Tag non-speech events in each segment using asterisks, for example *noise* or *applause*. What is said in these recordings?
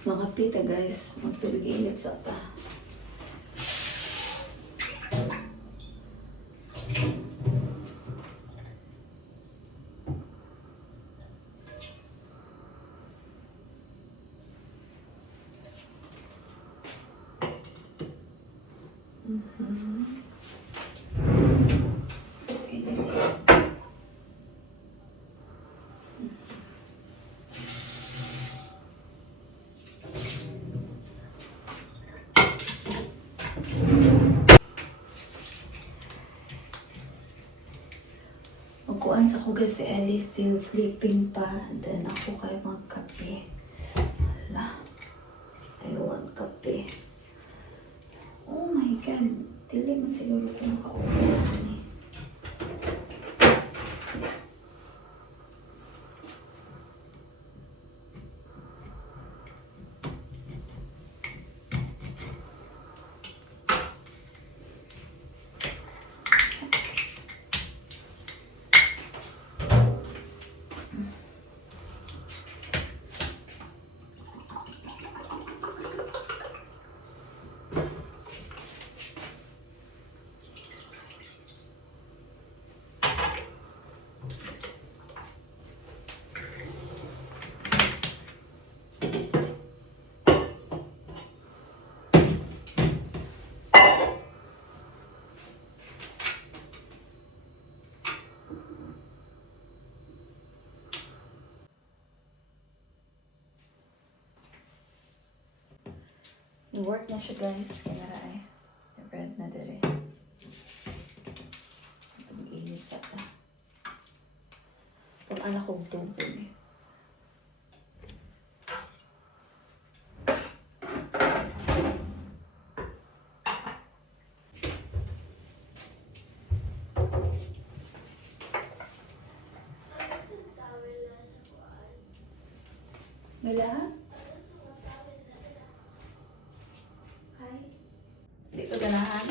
Mga pita guys, magtubig init sa ta. Magkuhan sa ko guys si Ellie still sleeping pa. Then ako kayo magkape. Hala. I want kape. Oh my God. Dili man siguro ko makaulan eh. I-work na siya guys. Kaya na ay. I-bread na dire. Mag-init sa ta. Pag anak kong tubig eh. Mela? Hi. Dito ganahan?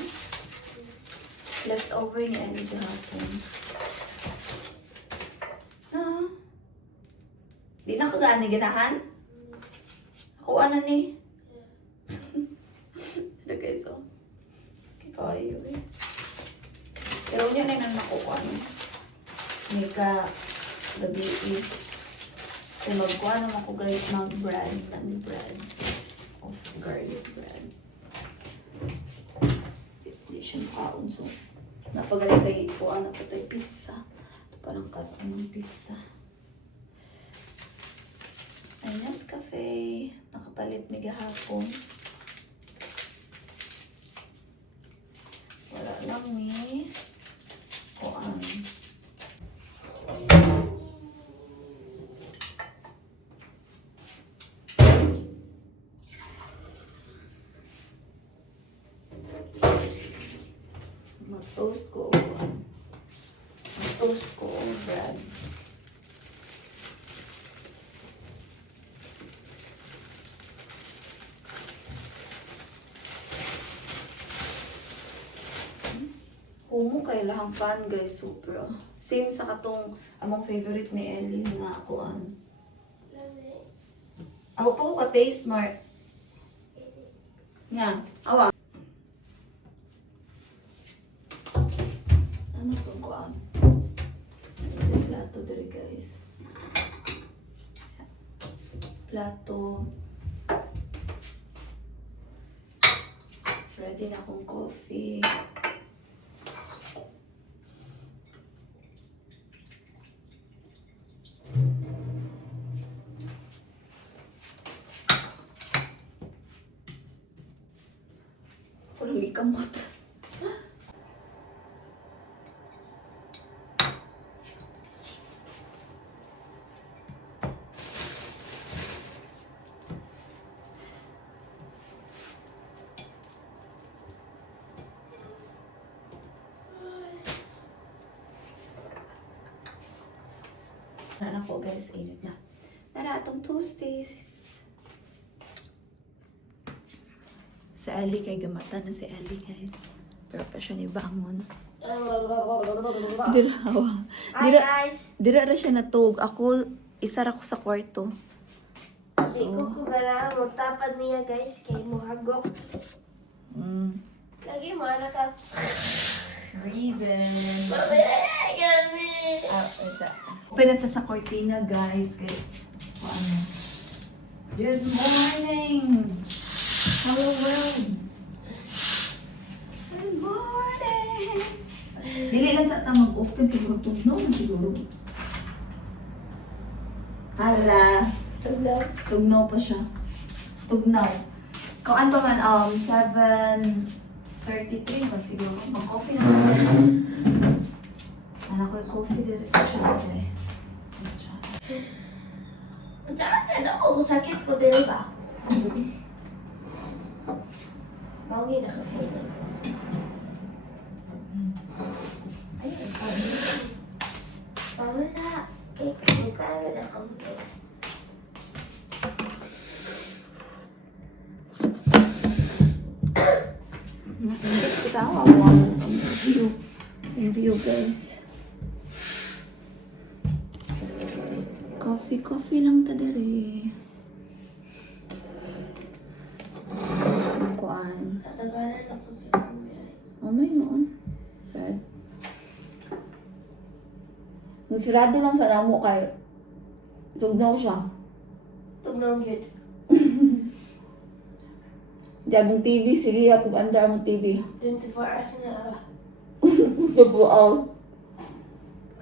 Leftover ni Ali kahapon. Ah. Di na kagani ganahan? Ako ano ni? *laughs* Ano guys oh. Kikayo eh. Pero yun na yung nakuha ni. May ka gabi eh. Kaya magkuha naman ko guys mag-bread. Dami bread. Of garlic bread. Hindi siya makaon. So, napagaling tayo po. Anak ko pizza. Ito parang kato ng pizza. Ay, Nescafe. Nakapalit ni gahapon. Wala lang ni. Mag-toast ko. Mag-toast ko bread. Humo kay lahang pan guys, super. Same sa katong among favorite ni Ellie nga kuan. Ako pa ko ka taste mark. Nya, awa. Plato diri guys. Plato. Ready na akong coffee. Walang ikamot. Ano po guys, init na. Tara, atong Tuesdays. Sa Ali kay gamata na si Ali guys. Pero pa siya ni bangon. Dira hawa. Hi Dira, guys! dira ra siya natug. Ako, isa ra ko sa kwarto. Iko Oh. ko gara mo tapad niya guys kay muhagok. Mm. Lagi mo anak ka. Reason. Mamaya kami. Ah, isa. Open na ta sa cortina, guys. Kay, ano? Good morning! Hello, world! Good morning! Dili lang sa ta mag-open, siguro tugnaw na siguro. Hala, Tugnaw. tugnaw pa siya. Tugnaw. Kung ano pa man, um, 7.33 ba siguro. Mag-coffee na ba? Anak ko coffee dire sa chat eh. Chat. Tsaka ka na ako, sakit ko din ba? Maugi na ka feel. Ay, ay, ay. Mamaya, kay mukha na na Kita wow, wow. View. View guys. Coffee, coffee lang ta dere. Kuan. Tatagalan ako sa kuya. Oh my noon. Red. Nasirado lang sa namo kay tugnaw siya. Tugnaw yun. *laughs* Diyan mong TV, sige pag andar mong TV. 24 hours na *laughs* ba? Babuaw.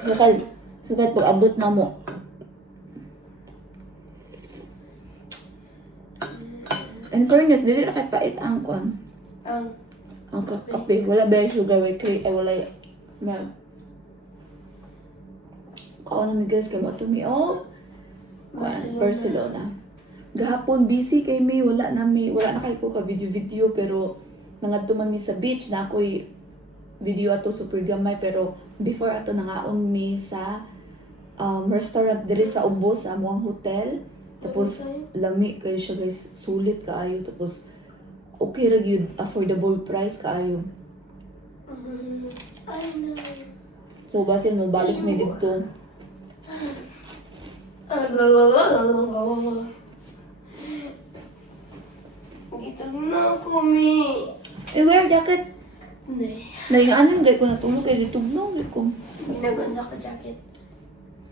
Sakal, sakal pag abot na mo. In fairness, dili ra kay pait ang kwan. Ang Ang kakape. Wala ba yung sugar with cream? Ay, wala yung milk. Kao na mi guys, kay matumi. Oh! Kwan, Barcelona. Gahapon, busy kay mi. Wala na mi. Wala na kay ko ka video-video. Pero, nangadto man mi sa beach na ako'y video ato super gamay. Pero, before ato nangaon mi sa um, restaurant diri sa Ubo sa amuang hotel. Tapos, lami kayo siya guys. Sulit kaayo. Tapos, okay ra gyud affordable price kaayo. Mm, no. So basin mo balik mi dito. Dito na kami. Eh wear jacket. Hindi. Naianan gay ko na tumo kay ditugnaw gay ko. Nag-unsa ka jacket.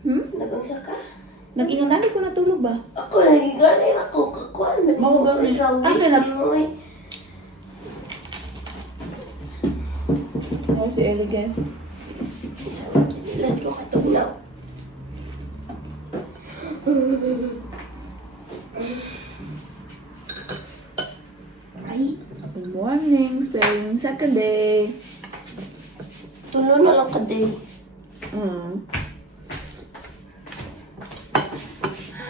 Hmm? Nag-unsa ka? Nag-ingon ko na tulog ba? Ako, nagiganay ako. Kakuan. Mao gani. Ikaw, Ah, kaya na- mo eh. Oh, si Ellie guys. Let's go katugnaw. Ay, Good morning, spring second day. tulo na lang ka day. Hmm.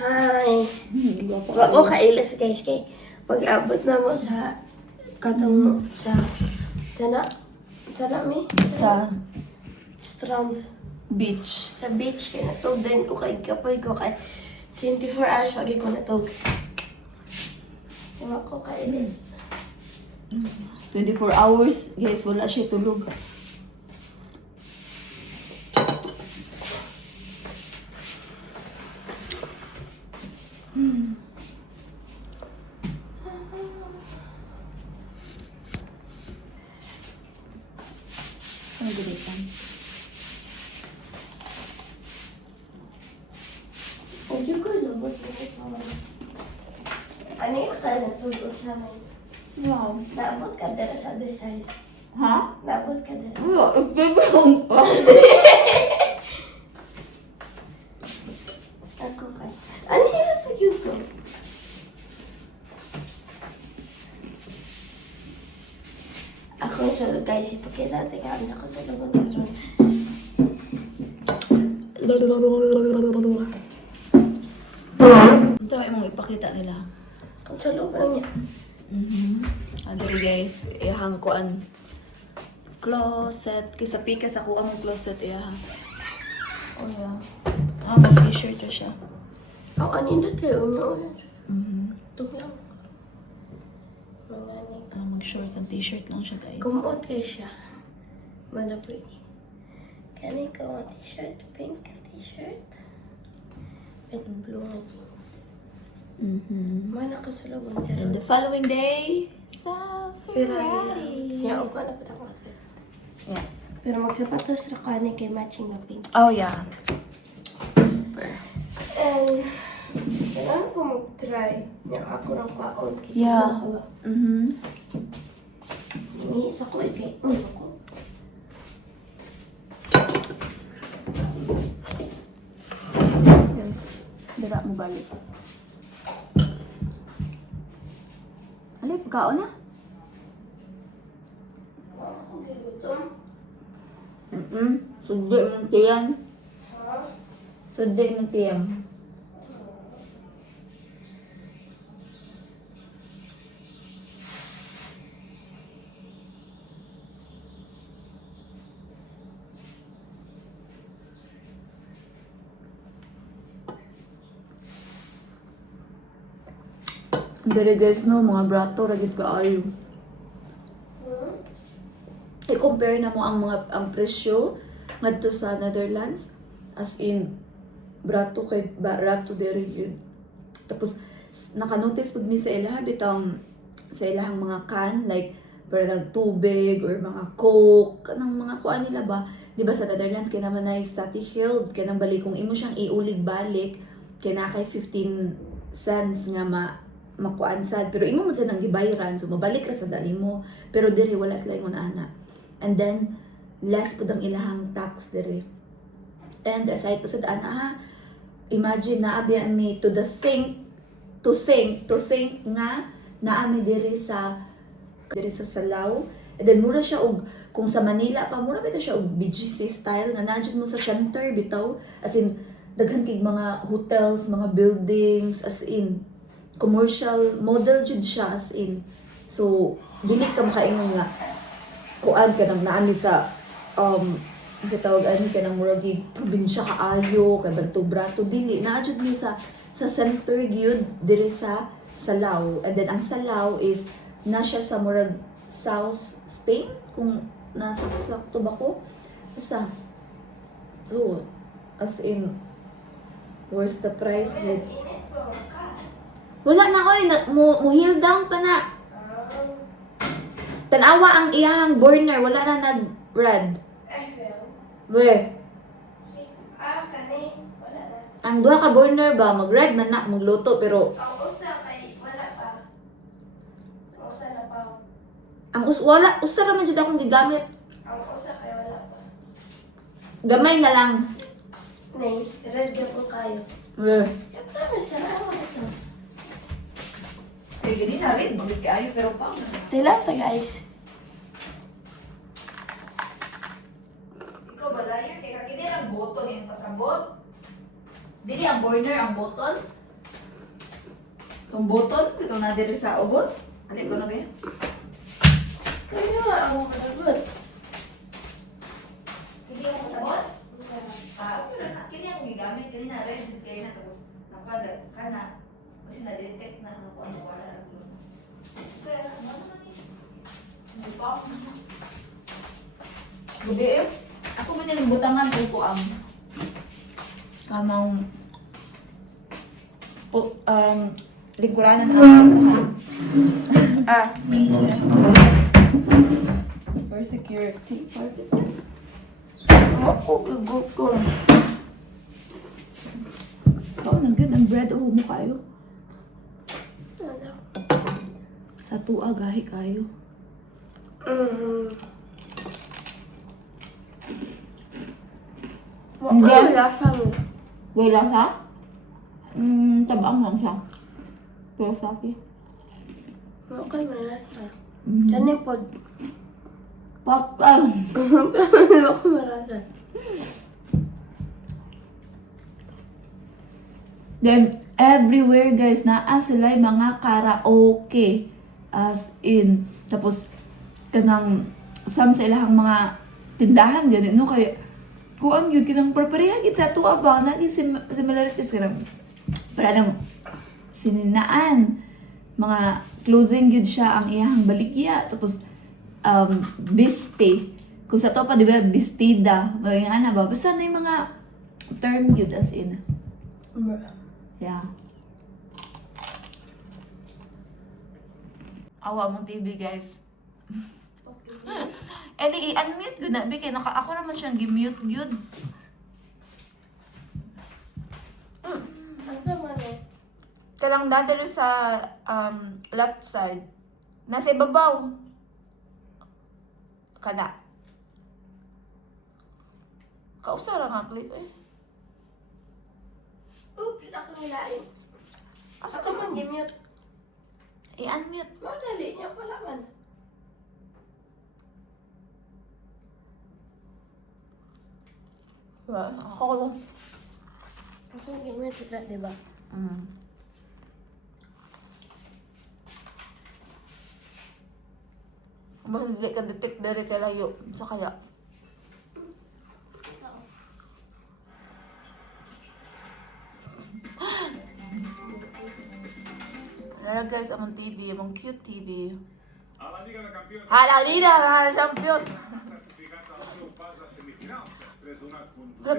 Hi. Hmm, Wa ko ka. kailas guys kay pag-abot na mo sa katong sa sana sana mi Sa strand beach. sa beach kay natugdan ko kay kapoy ko kay 24 hours wagi ko natug. Wa ko kailas. 24 hours, guys, wala siya tulog. Hmm. *sighs* Ang gulitan. Ojo ko lubot ko Ani ka natulog sa may Wow. Naabot ka dala sa other side. Ha? Naabot ka dala. Wala, ibibang pa. *laughs* Ako kay. Ano hirap pag yun ko? Ako sa guys, ipakita natin ka ako sa lubot ng room. Ito ay mong ipakita nila. Kung sa loob lang niya. Mhm. Adiri guys, ihang kuan closet. Kisa pika sa kuha mong closet iya. Oh yeah. Ah, mag t-shirt to siya. Ako kanindot kayo nyo. Mhm. Tugnaw. Mga. Ah, mag shorts and t-shirt lang siya guys. Kumuot kayo siya. Mana pretty. Kani ko ang t-shirt, pink t-shirt. With blue na jeans. Mhm. Mana ka sa labang And the following day, sa Ferrari. niya, upa na pa na kasi. Yeah. Pero magsapatos ra ka ni kay matching na pink. Oh, yeah. Super. And, kailangan ko mag-try. Niya ako ng. Kita Yeah. ko ba? Mhm. Ni sa ko kay ulo ko. Yes. Daga mo balik. Pagkaon na? Mm-mm. Sudi ng tiyan. Sudi ng tiyan. Dari guys no, mga brato, ragit ka ayo. Hmm? i-compare na mo ang mga ang presyo ngadto sa Netherlands as in brato kay barato dere yun tapos naka-notice pud mi sa ilaha bitang sa ilahang mga can like parang tubig or mga coke kanang mga kuan nila ba di ba sa Netherlands kay naman na study held kay nang balik kung imo siyang iulig balik kay na kay 15 cents nga ma makuan sad. Pero imo man sa nang gibayaran so mabalik ra sa dali mo pero diri wala sila ingon ana. And then less pud ang ilahang tax diri and aside pa sa daan ah imagine na abi mi to the think to think to think nga naa mi diri sa diri sa Salaw and then mura siya og kung sa Manila pa mura bitaw siya og BGC style nga najud mo sa center bitaw? As in daghan kig mga hotels mga buildings as in commercial model jud siya as in. So dili ka makaingon nga kuan ka nang naami sa um sa tawag ani ka nang murag probinsya kaayo kay Banto Brato. Dili na jud mi sa sa center gyud diri sa Salao and then ang Salao is na siya sa murag South Spain kung nasa sakto ba ko. Basta so as in where's the price ka. Wala na oy na, mo, heel down pa na tanawa ang iyang burner wala na nag red we Ah, kani. Wala na. ang duha ka burner ba mag red man na magluto pero Ang usa kay wala pa. Ang usa na pa. ang us wala usa ra man jud akong gigamit Ang usa kay wala pa. gamay na lang Nay, red na po kayo. we na siya. Ano ito? kay gini na red magit kaayo pero pa Tilata guys. ikaw ba liar kay kini ang button yung pasabot dili ang burner ang button tong button ito na diri sa ubos ali ko na ba yan? Kanya nga ako kalagot. Hindi mo sabot? Ah, pero na, kini ang gigamit, kini na red, kaya na tapos nakada, kana, kasi na-detect na ano ko ano wala na doon. Kaya, ano na ni? Hindi pa. Gabi eh. Ako man yung butangan ko ko ang kamang po, um, lingkuranan ang Ah. for security purposes. Ako gugutom. Ikaw na good ang bread o mo kayo. Sa tuwa gahi kayo. Mm. Hindi. Ano lasa mo? Wala sa? Mm, tabang lang siya. Pero sabi. Okay, malasa. Mm. Saan yung pod? Pop, ah. *laughs* Ako malasa. Then, everywhere guys, naa sila yung mga karaoke. As in, tapos, kanang, some sa ilahang mga tindahan, ganun, no? Kaya, kuang yun, kanang prepareha gid sa tuwa ba? Naging sim- similarities, kanang, para nang, sininaan, mga clothing yun siya ang iyahang baligya. Tapos, um, biste. Kung sa to pa, di ba, bistida. Mga na ba? Basta na yung mga term yun as in. Yeah. Awa mong TV, guys. *laughs* *laughs* Eli, i-unmute yun na. Bikay, naka, ako naman siyang gi-mute yun. Asa man eh? Kalang dadali sa um, left side. Nasa ibabaw. Kana. Kausara nga, click eh. Oops, ako nilain. Asa Ako ka man. I-unmute. Madali niya pala man. Diba? Ako lang. Ako gimute sila, di ba? Mm. Mas hindi ka detect dari kay layo. Sa kaya. Ano guys, among TV, among cute TV. A la Liga de pas a d'una contundent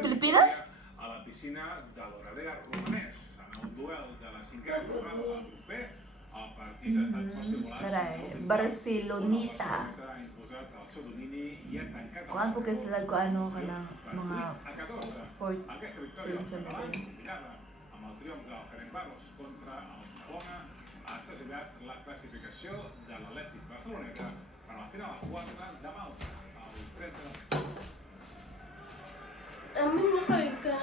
Pilipinas? victòria a la piscina de l'Horadera romanès en el duel de la cinquena jornada del grup B. El partit ha estat volat. Carai. Barcelonita. Ha imposat el seu domini i ha tancat el Kuan po kasi sila ko ano ka na per mga 8 a 14. sports Aquesta victòria nivell. combinada amb el triomf del Ferencváros contra el Salona, ha segellat la classificació de l'Atlètic Barceloneta per a la final a 4 de Malta, el 30 de Amin na kayo ka